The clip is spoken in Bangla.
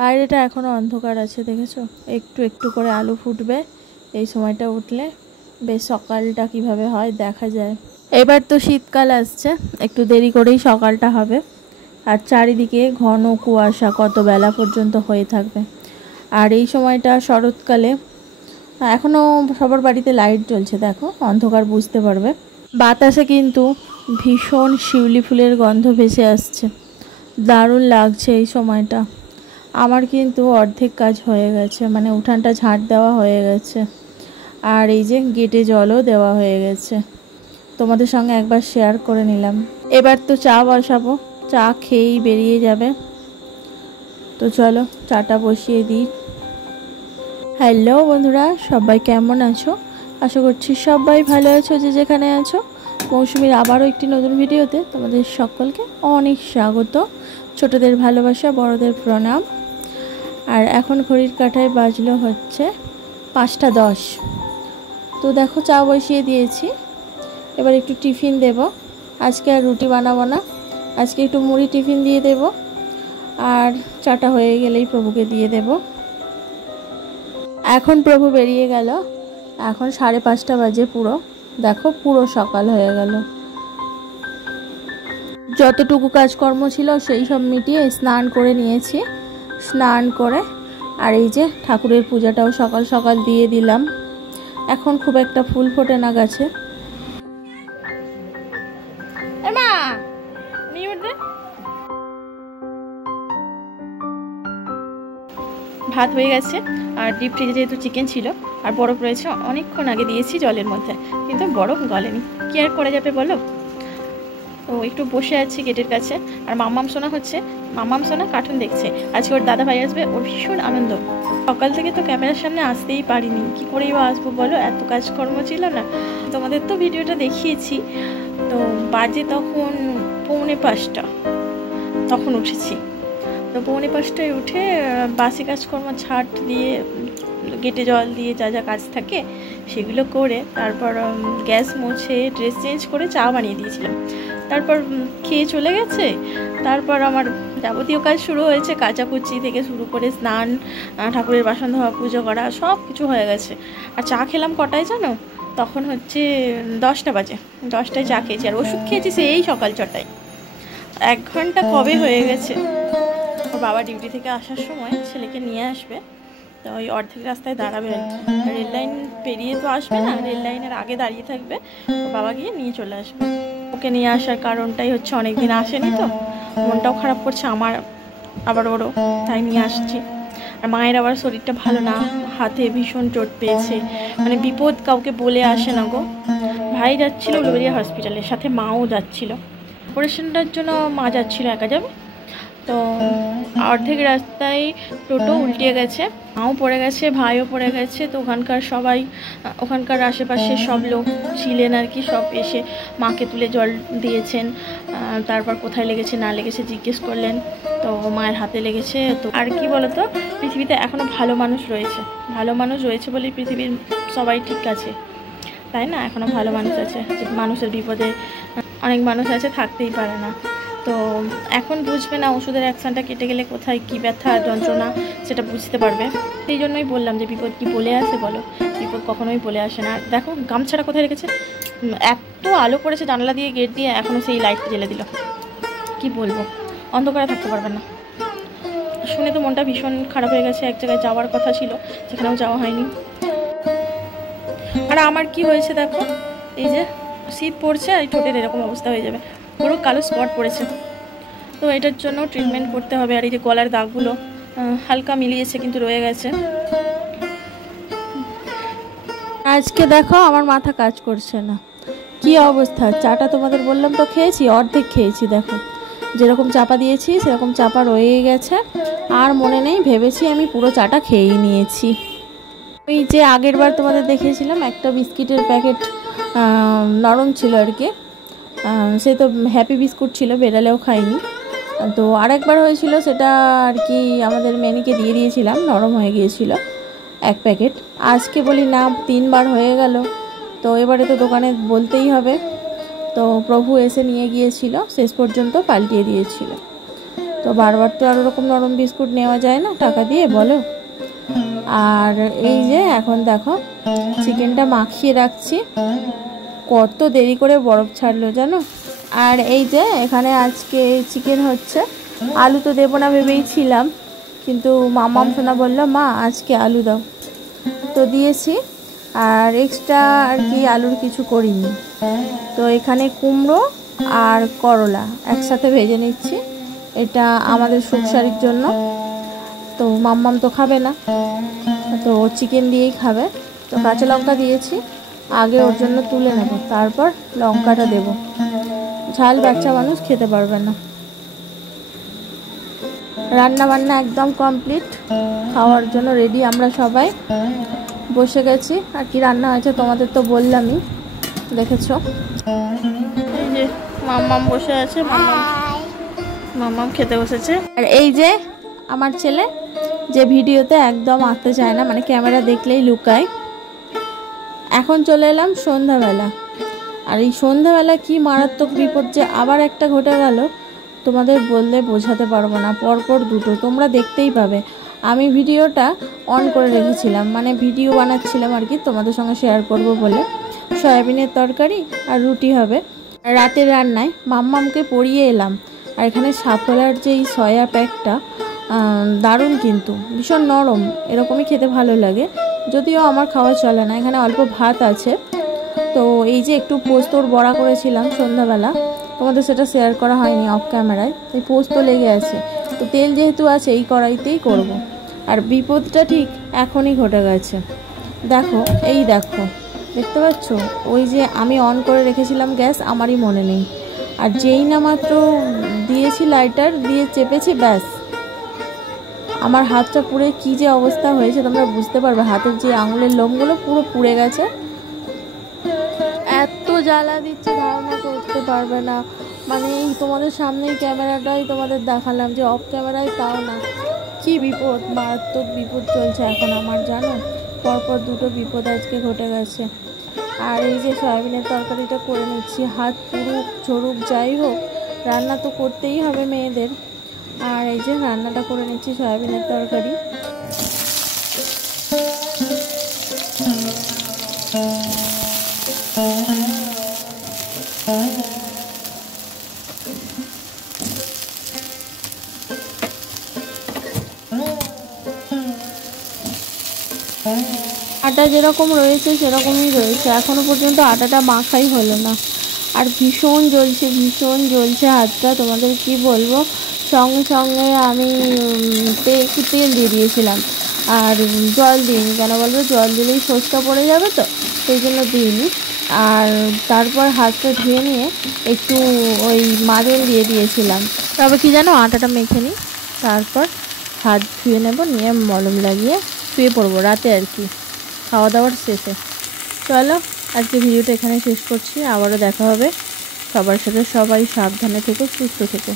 বাইরেটা এখনো অন্ধকার আছে, দেখেছো? একটু একটু করে আলো ফুটবে এই সময়টা উঠলে, বেশ সকালটা কিভাবে হয় দেখা যায়। এবার তো শীতকাল আসছে, একটু দেরি করেই সকালটা হবে। আর চারিদিকে ঘন কুয়াশা কত বেলা পর্যন্ত হয়ে থাকবে। আর এই সময়টা শরৎকালে এখনও সবার বাড়িতে লাইট জ্বলছে, দেখো অন্ধকার বুঝতে পারবে। বাতাসে কিন্তু ভীষণ শিউলি ফুলের গন্ধ ভেসে আসছে, দারুণ লাগছে এই সময়টা। আমার কিন্তু অর্ধেক কাজ হয়ে গেছে, মানে উঠানটা ঝাঁট দেওয়া হয়ে গেছে, আর এই যে গেটে জলও দেওয়া হয়ে গেছে। তোমাদের সঙ্গে একবার শেয়ার করে নিলাম। এবার তো চা বসাবো, চা খেয়েই বেরিয়ে যাবে। তো চলো চাটা বসিয়ে দিই। হ্যালো বন্ধুরা, সবাই কেমন আছো? আশা করছি সবাই ভালো আছো, যে যেখানে আছো। মৌসুমীর আবারও একটি নতুন ভিডিওতে তোমাদের সকলকে অনেক স্বাগত। ছোটদের ভালোবাসা, বড়দের প্রণাম। আর এখন ঘড়ির কাঁটায় বাজলো হচ্ছে 5:10। তো দেখো চা বসিয়ে দিয়েছি, এবার একটু টিফিন দেব। আজকে আর রুটি বানাবো না, আজকে একটু মুড়ি টিফিন দিয়ে দেব। আর চাটা হয়ে গেলেই প্রভুকে দিয়ে দেব। এখন প্রভু বেরিয়ে গেল, এখন 5:30 বাজে পুরো। দেখো পুরো সকাল হয়ে গেল। যতটুকু কাজকর্ম ছিল সেই সব মিটিয়ে স্নান করে নিয়েছি। স্নান করে আর এই যে ঠাকুরের পূজাটাও সকাল সকাল দিয়ে দিলাম। এখন খুব একটা ফুল ফোটে না গাছে। ভাত হয়ে গেছে, আর ডিপ ফ্রিজে যেহেতু চিকেন ছিল আর বরফ রয়েছে, অনেকক্ষণ আগে দিয়েছি জলের মধ্যে, কিন্তু বরফ গলেনি। কি আর করা যাবে বলো? তো একটু বসে আছি গেটের কাছে, আর মাম্মাম সোনা মাম্মাম সোনা কার্টুন দেখছে। আজকে ওর দাদা ভাই আসবে, ওর ভীষণ আনন্দ। সকাল থেকে তো ক্যামেরার সামনে আসতেই পারিনি, কি করেই বা আসবো বলো, এত কাজকর্ম ছিল না। তোমাদের তো ভিডিওটা দেখিয়েছি। তো বাজে তখন 4:45, তখন উঠেছি। তো 4:45 উঠে বাসি কাজকর্ম ঝাঁট দিয়ে, গেটে জল দিয়ে, যা যা কাজ থাকে সেগুলো করে, তারপর গ্যাস মুছে ড্রেস চেঞ্জ করে চা বানিয়ে দিয়েছিলাম। তারপর খেয়ে চলে গেছে। তারপর আমার যাবতীয় কাজ শুরু হয়েছে, কাচাকুচি থেকে শুরু করে স্নান, ঠাকুরের বাসন ধোয়া, পুজো করা, সব কিছু হয়ে গেছে। আর চা খেলাম কটায় জানো? তখন হচ্ছে 10টা বাজে। 10টায় চা খেয়েছি, আর ওষুধ খেয়েছি সেই সকাল 6টায়। 1 ঘন্টা কবে হয়ে গেছে। ওর বাবা ডিউটি থেকে আসার সময় ছেলেকে নিয়ে আসবে, তো ওই অর্ধেক রাস্তায় দাঁড়াবে। রেল লাইন পেরিয়ে তো আসবে না, রেল লাইনের আগে দাঁড়িয়ে থাকবে, ওর বাবা গিয়ে নিয়ে চলে আসবে। ওকে নিয়ে আসার কারণটাই হচ্ছে অনেকদিন আসেনি, তো মনটাও খারাপ করছে আমার, আবার ওরও, তাই নিয়ে আসছি। আর মায়ের আবার শরীরটা ভালো না, হাতে ভীষণ চোট পেয়েছে। মানে বিপদ কাউকে বলে আসে না গো। ভাই যাচ্ছিল উলুবেড়িয়া হসপিটালে, সাথে মাও যাচ্ছিল। অপারেশনটার জন্য মা যাচ্ছিল, একা যাবে? তো অর্ধেক রাস্তায় টোটো উল্টিয়ে গেছে, মাও পড়ে গেছে, ভাইও পড়ে গেছে। তো ওখানকার সবাই, ওখানকার আশেপাশে সব লোক ছিলেন আর কি, সব এসে মাকে তুলে জল দিয়েছেন। তারপর কোথায় লেগেছে না লেগেছে জিজ্ঞেস করলেন, তো মায়ের হাতে লেগেছে। তো আর কি বলতো, পৃথিবীতে এখনও ভালো মানুষ রয়েছে, ভালো মানুষ রয়েছে বলেই পৃথিবীর সবাই ঠিক আছে, তাই না? এখনও ভালো মানুষ আছে। মানুষের বিপদে অনেক মানুষ আছে থাকতেই পারে না। তো এখন বুঝবে না, ওষুধের অ্যাকশনটা কেটে গেলে কোথায় কী ব্যথা যন্ত্রণা সেটা বুঝতে পারবে। সেই জন্যই বললাম যে বিপদ কি বলে আসে বলো, বিপদ কখনোই বলে আসে না। দেখো গামছাটা কোথায় রেখেছে, এত আলো পড়েছে জানলা দিয়ে, গেট দিয়ে, এখনও সেই লাইটটা জ্বেলে দিল। কি বলবো, অন্ধকারে থাকতে পারবে না। শুনে তো মনটা ভীষণ খারাপ হয়ে গেছে। এক জায়গায় যাওয়ার কথা ছিল, সেখানেও যাওয়া হয়নি। আর আমার কি হয়েছে দেখো, এই যে শীত পড়ছে আর ঠোঁটের এরকম অবস্থা হয়ে যাবে, পুরো কালো স্পট পড়েছে। তো এটার জন্য ট্রিটমেন্ট করতে হবে। আর এই যে গলার দাগগুলো হালকা মিলিয়েছে, কিন্তু রয়ে গেছে। আজকে দেখো আমার মাথা কাজ করছে না, কি অবস্থা। চাটা তোমাদের বললাম তো খেয়েছি, অর্ধেক খেয়েছি। দেখো যেরকম চাপা দিয়েছি সেরকম চাপা রয়ে গেছে, আর মনে নেই, ভেবেছি আমি পুরো চাটা খেয়েই নিয়েছি। ওই যে আগের বার তোমাদের দেখিয়েছিলাম একটা বিস্কিটের প্যাকেট নরম ছিল আর কি, সে তো হ্যাপি বিস্কুট ছিল, বেড়ালেও খাইনি। তো আরেকবার হয়েছিল, সেটা আর কি আমাদের মেনিকে দিয়ে দিয়েছিলাম, নরম হয়ে গিয়েছিল 1 প্যাকেট। আজকে বলি না, 3 বার হয়ে গেল। তো এবারে তো দোকানে বলতেই হবে। তো প্রভু এসে নিয়ে গিয়েছিল, শেষ পর্যন্ত পাল্টিয়ে দিয়েছিল। তো বারবার তো আর ওরকম নরম বিস্কুট নেওয়া যায় না টাকা দিয়ে, বলো। আর এই যে এখন দেখো চিকেনটা মাখিয়ে রাখছি, কত দেরি করে বরফ ছাড়লো জানো। আর এই যে এখানে আজকে চিকেন হচ্ছে, আলু তো দেবো না ভেবেই ছিলাম, কিন্তু মামাম সোনা বললো মা আজকে আলু দাও, তো দিয়েছি। আর এক্সট্রা আর কি আলুর কিছু করিনি। তো এখানে কুমড়ো আর করলা একসাথে ভেজে নিচ্ছি, এটা আমাদের শুকসারির জন্য। তো মাম্মাম তো খাবে না, তো ও চিকেন দিয়েই খাবে। তো কাঁচা লঙ্কা দিয়েছি, আগে ওর জন্য তুলে নেব, তারপর লঙ্কাটা দেব, ঝাল বাচ্চা মানুষ খেতে পারবে না। রান্না বান্না একদম কমপ্লিট, খাওয়ার জন্য রেডি, আমরা সবাই বসে গেছি। আর কি রান্না হয়েছে তোমাদের তো বললামই, দেখেছো। এই যে মাম্মাম বসে আছে, মাম্মাম খেতে বসেছে। আর এই যে আমার ছেলে, যে ভিডিওতে একদম আসতে চায় না, মানে ক্যামেরা দেখলেই লুকায়। এখন চলে এলাম সন্ধ্যাবেলা, আর এই সন্ধ্যাবেলা কি মারাত্মক বিপদ যে আবার একটা ঘটে গেল, তোমাদের বললে বোঝাতে পারবো না। পরপর দুটো তোমরা দেখতেই পাবে। আমি ভিডিওটা অন করে রেখেছিলাম, মানে ভিডিও বানাচ্ছিলাম আর কি, তোমাদের সঙ্গে শেয়ার করব বলে। সয়াবিনের তরকারি আর রুটি হবে। রাতের রান্নায় মাম্মামকে পরিয়ে এলাম। আর এখানে সাফলার যেই সয়া প্যাকটা দারুণ, কিন্তু ভীষণ নরম, এরকমই খেতে ভালো লাগে, যদিও আমার খাওয়া চলে না। এখানে অল্প ভাত আছে। তো এই যে একটু পোস্তর বড়া করেছিলাম সন্ধ্যাবেলা, তোমাদের সেটা শেয়ার করা হয়নি অফ ক্যামেরায়, এই পোস্ত লেগে আছে। তো তেল যেহেতু আছে এই কড়াইতেই করব। আর বিপদটা ঠিক এখনই ঘটে গেছে, দেখো, এই দেখো, দেখতে পাচ্ছ, ওই যে আমি অন করে রেখেছিলাম গ্যাস, আমারই মনে নেই। আর যেই না মাত্র দিয়েছি লাইটার দিয়ে চেপেছি, ব্যাস আমার হাতটা পুড়ে কী যে অবস্থা হয়েছে তোমরা বুঝতে পারবে। হাতের যে আঙুলের লোমগুলো পুরো পুড়ে গেছে, এত জ্বালা দিচ্ছে ধারণা করতে পারবে না। মানে এই তোমাদের সামনেই ক্যামেরাটাই তোমাদের দেখালাম, যে অফ ক্যামেরায় তাও না। কি বিপদ, মারাত্মক বিপদ চলছে এখন আমার, জানো। পরপর দুটো বিপদ আজকে ঘটে গেছে। আর এই যে সয়াবিনের তরকারিটা করে নিচ্ছি, হাত পুরুক ঝরুক যাই হোক, রান্না তো করতেই হবে মেয়েদের। আর এই যে রান্নাটা করে নিচ্ছি সয়াবিনের তরকারি। আটা যেরকম রয়েছে সেরকমই রয়েছে, এখনো পর্যন্ত আটাটা মাখাই হলো না। আর ভীষণ জ্বলছে হাতটা, তোমাদের কি বলবো। সঙ্গে সঙ্গে আমি একটু তেল দিয়ে দিয়েছিলাম, আর জল দিইনি। কেন বলবো, জল দিলেই সোসটা পড়ে যাবে, তো সেই জন্য দিইনি। আর তারপর হাতটা ধুয়ে নিয়ে একটু ওই মাজন দিয়ে দিয়েছিলাম। তবে কি জানো, আটাটা মেখে নিই, তারপর হাত ধুয়ে নেব, নিয়ে মলম লাগিয়ে শুয়ে পড়বো রাতে আর কি, খাওয়া দাওয়ার শেষে। চলো আজকে ভিডিওটা এখানে শেষ করছি, আবারও দেখা হবে। সবার সাথে সবাই সাবধানে থেকো, সুস্থ থেকো।